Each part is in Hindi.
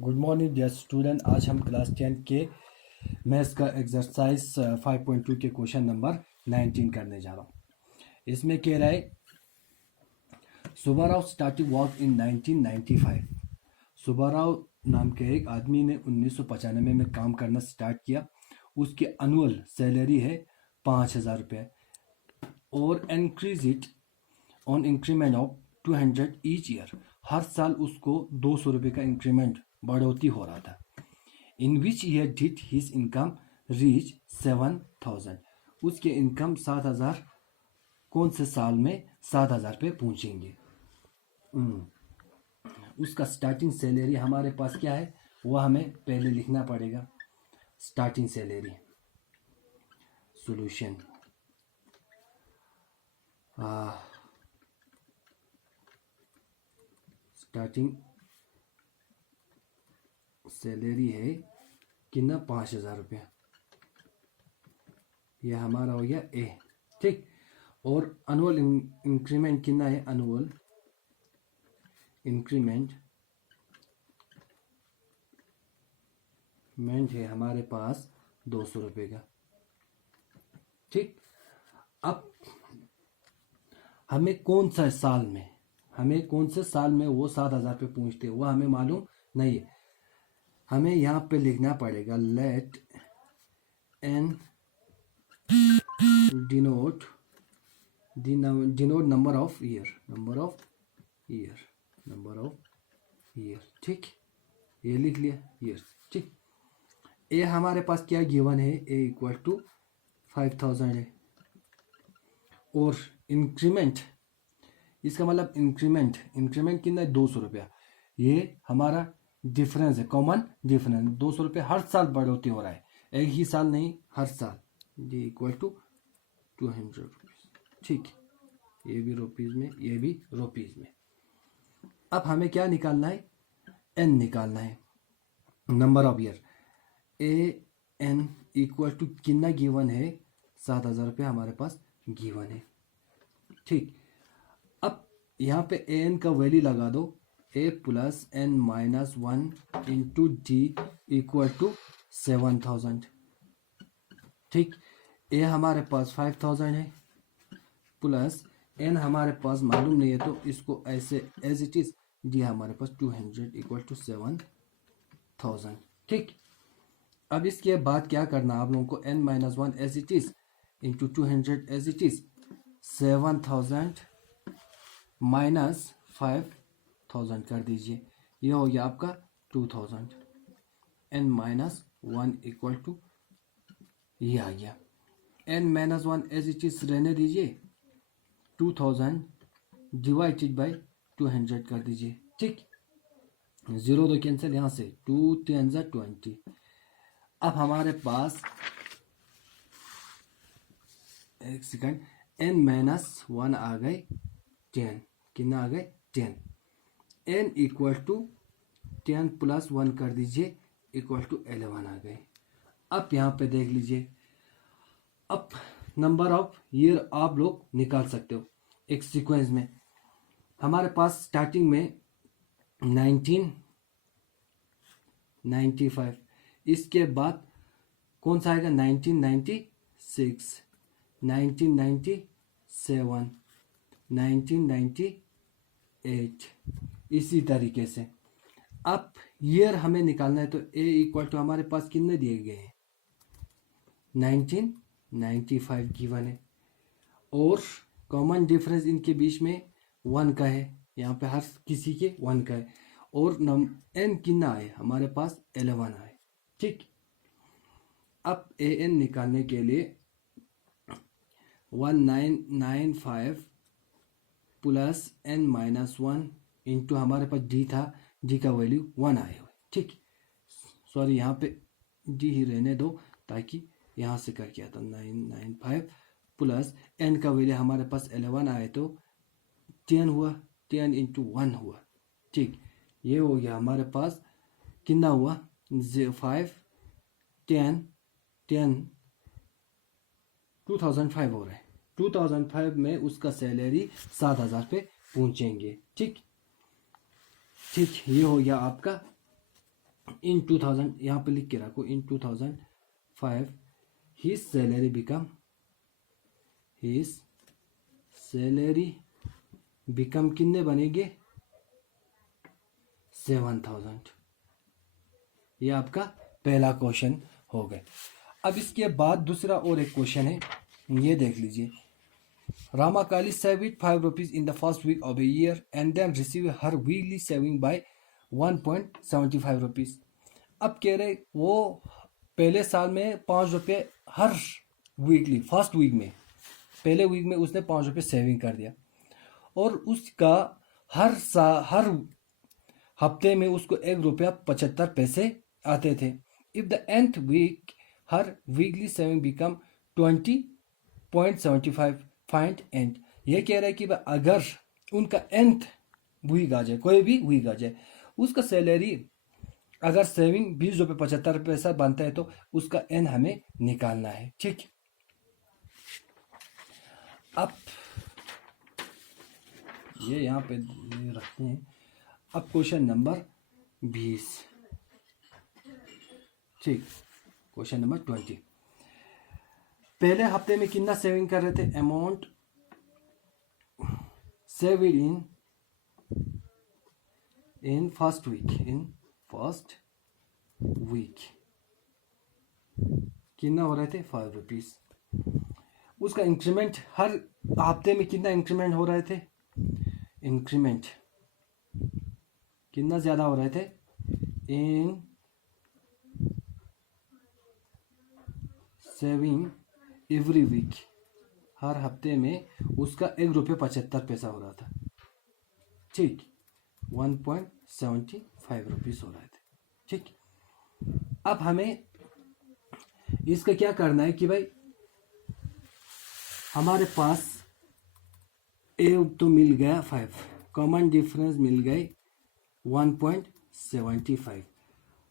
Good morning dear student. आज हम क्लास 10 के मैथ्स का एक्सरसाइज 5.2 के क्वेश्चन नंबर 19 करने जा रहा हूँ। इसमें कह रहा है Subbarao started work in 1995। Subbarao नाम के एक आदमी ने 1995 में काम करना स्टार्ट किया। उसकी एनुअल सैलरी है 5,000 रुपये और increase it on increment of 200 each year. हर साल उसको 200 रुपये का इंक्रीमेंट बढ़ोतरी हो रहा था। In which year did his income reach 7,000। उसके इनकम 7,000 कौन से साल में 7,000 पे पहुंचेंगे। उसका स्टार्टिंग सैलरी हमारे पास क्या है वो हमें पहले लिखना पड़ेगा। Starting salary solution starting salary है कितना 5,000 रुपया। यह हमारा हो गया ए, ठीक। और एनुअल इंक्रीमेंट कितना है, एनुअल इंक्रीमेंट है हमारे पास 200 रुपये का, ठीक। अब हमें कौन से साल में वो 7,000 पे पहुंचते वो हमें मालूम नहीं है। हमें यहाँ पे लिखना पड़ेगा let N denote number of year, ठीक। ये लिख लिया ईयर, ठीक। ए हमारे पास क्या गिवन है, ए इक्वल टू 5,000 है। और इंक्रीमेंट, इसका मतलब इंक्रीमेंट कितना है 200 रुपया। ये हमारा डिफरेंस है, कॉमन डिफरेंस। 200 रुपये हर साल बढ़ोतरी हो रहा है, एक ही साल नहीं, हर साल। डी इक्वल टू 200 रुपीज, ठीक। ये भी रुपीज में, ये भी रुपीज में। अब हमें क्या निकालना है, एन निकालना है, number of year. A n equal to कितना गिवन है, 7,000 रुपये हमारे पास गिवन है, ठीक। अब यहाँ पे ए एन का वैल्यू लगा दो, a plus n minus 1 into d equal to 7,000, ठीक। ए हमारे पास 5,000 है प्लस एन हमारे पास मालूम नहीं है तो इसको ऐसे एज इट इज। डी हमारे पास 200 इक्वल टू 7,000, ठीक। अब इसके बाद क्या करना आप लोगों को, n minus 1 as it is into 200 as it is, 7,000 minus 5,000 कर दीजिए। ये हो गया आपका 2,000। एन माइनस 1 इक्वल टू ये आ गया। N minus 1 as it is रहने दीजिए, 2,000 डिवाइडेड बाई 200 कर दीजिए, ठीक। 0 तो कैंसिल, यहाँ से 2 10 20। अब हमारे पास एक सेकंड, एन माइनस 1 आ गए 10, कितना आ गए 10। एन इक्वल टू 10 प्लस 1 कर दीजिए इक्वल टू 11 आ गए। अब यहाँ पे देख लीजिए, अब नंबर ऑफ ईयर आप लोग निकाल सकते हो एक सीक्वेंस में। हमारे पास स्टार्टिंग में 1995, इसके बाद कौन सा आएगा 1996, 1997, 1998, इसी तरीके से। अब ईयर हमें निकालना है तो ए इक्वल टू हमारे पास कितने दिए गए हैं, 1995 गिवन है। और कॉमन डिफरेंस इनके बीच में 1 का है, यहाँ पे हर किसी के 1 का है। और एन कितना आए हमारे पास 11 आए, ठीक। अब ए एन निकालने के लिए 1995 प्लस एन माइनस 1 इंटू हमारे पास डी था, डी का वैल्यू 1 आए हुए, ठीक। सॉरी यहाँ पे डी ही रहने दो ताकि यहाँ से कर किया था। 995 प्लस एन का वैल्यू हमारे पास 11 आए तो 10 हुआ, 10 इंटू 1 हुआ, ठीक। ये हो गया हमारे पास कितना हुआ, 5 10 10 2005 हो रहा है। 2005 में उसका सैलरी 7,000 पे पहुंचेंगे, ठीक। ये हो गया आपका इन 2000 यहाँ पे लिख के रखो, इन 2005 his सैलरी बिकम कितने बनेंगे 7000। ये आपका पहला क्वेश्चन हो गया। अब इसके बाद दूसरा और एक क्वेश्चन है, ये देख लीजिए। Ramakali saved 5 rupees in the first week of a year and then received her weekly saving by 1.75 rupees। अब कह रहे वो पहले साल में 5 रुपये हर वीकली, फर्स्ट वीक में, पहले वीक में उसने 5 रुपये सेविंग कर दिया और उसका हर हफ्ते में उसको 1.75 आते थे। इफ द nth वीक हर weekly saving become 20.75 find n. ये कह रहा है कि अगर उनका nth वीक आ जाए, कोई भी वीक आ जाए, उसका सैलरी अगर सेविंग 20.75 बनता है तो उसका n हमें निकालना है। ठीक, अब ये यहाँ पे रखते हैं। अब क्वेश्चन नंबर 20, ठीक, क्वेश्चन नंबर 20। पहले हफ्ते में कितना सेविंग कर रहे थे? Amount saving in first week कितना हो रहे थे? 5 रुपीज। उसका इंक्रीमेंट हर हफ्ते में कितना इंक्रीमेंट हो रहे थे? इंक्रीमेंट कितना ज्यादा हो रहे थे? इन सेविंग एवरी वीक, हर हफ्ते में उसका 1.75 हो रहा था। ठीक, 1.75 रुपीज हो रहे थे। ठीक, अब हमें इसका क्या करना है कि भाई हमारे पास ए तो मिल गया 5, कॉमन डिफरेंस मिल गए 1.75।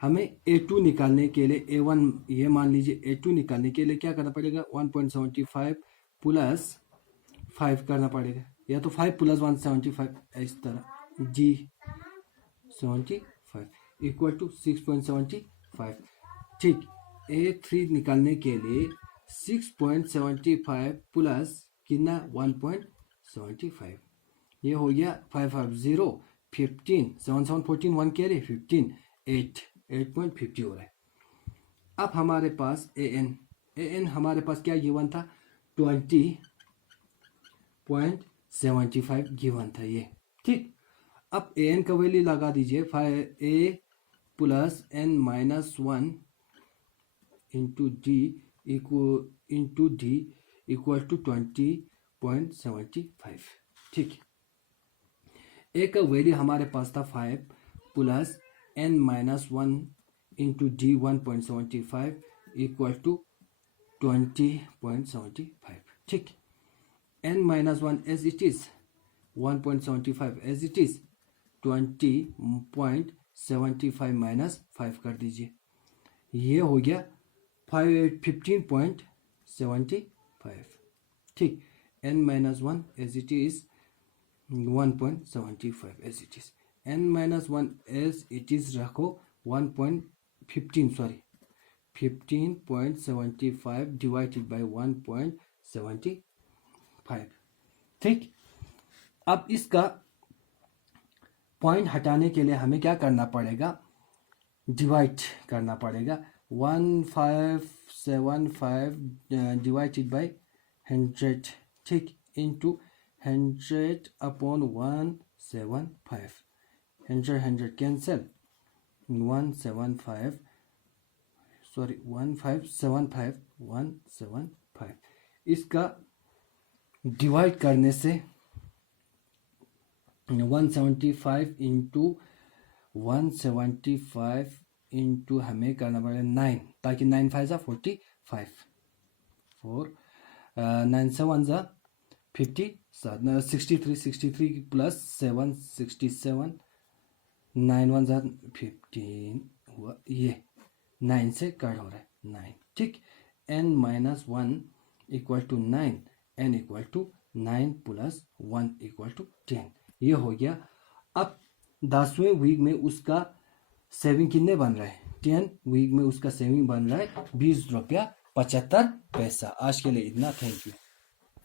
हमें A2 निकालने के लिए, A1 ये मान लीजिए, A2 निकालने के लिए क्या करना पड़ेगा? 1.75 प्लस 5 करना पड़ेगा, या तो 5 प्लस 1.75 इस तरह, जी 75 इक्वल टू 6.75। ठीक, A3 निकालने के लिए 6.75 प्लस कितना? 1.75। ये हो गया 5 5 0 15, 7 7 14, 1 के लिए 15, 8.50 हो रहा है। अब हमारे पास an हमारे पास क्या गिवन था? 20.75 गिवन था ये। ठीक, अब an का वैल्यू लगा दीजिए, 5a plus n minus 1 into d equal to 20.75। ठीक, a का वैल्यू हमारे पास था 5 plus n minus 1 into d 1.75 equal to 20.75। ठीक, n minus 1 as it is, 1.75 as it is, 20.75 minus 5 कर दीजिए, ये हो गया 15.75। ठीक, n minus 1 as it is 1.75 as it is, n minus 1 as it is रखो 15.75 डिवाइडेड बाय 1.75। ठीक, अब इसका पॉइंट हटाने के लिए हमें क्या करना पड़ेगा? डिवाइड करना पड़ेगा। 1575 डिवाइडेड बाय 100, ठीक, इंटू 100 अपॉन 175, 100 कैंसिल, 175 इसका डिवाइड करने से 175 इंटू 175 इंटू हमें करना पड़ेगा 9, ताकि 9 5 जा 45, 4 9 7 जा 50, 63 प्लस 7 67, 9 1 जा 15 हुआ, ये 9 से कट हो रहा है 9। ठीक, n minus 1 equal to 9, n equal to 9 plus 1 equal to 10, ये हो गया। अब 10वें वीक में उसका सेविंग कितने बन रहा है 10 वीक में उसका सेविंग बन रहा है 20 रुपया 75 पैसा। आज के लिए इतना, थैंक यू।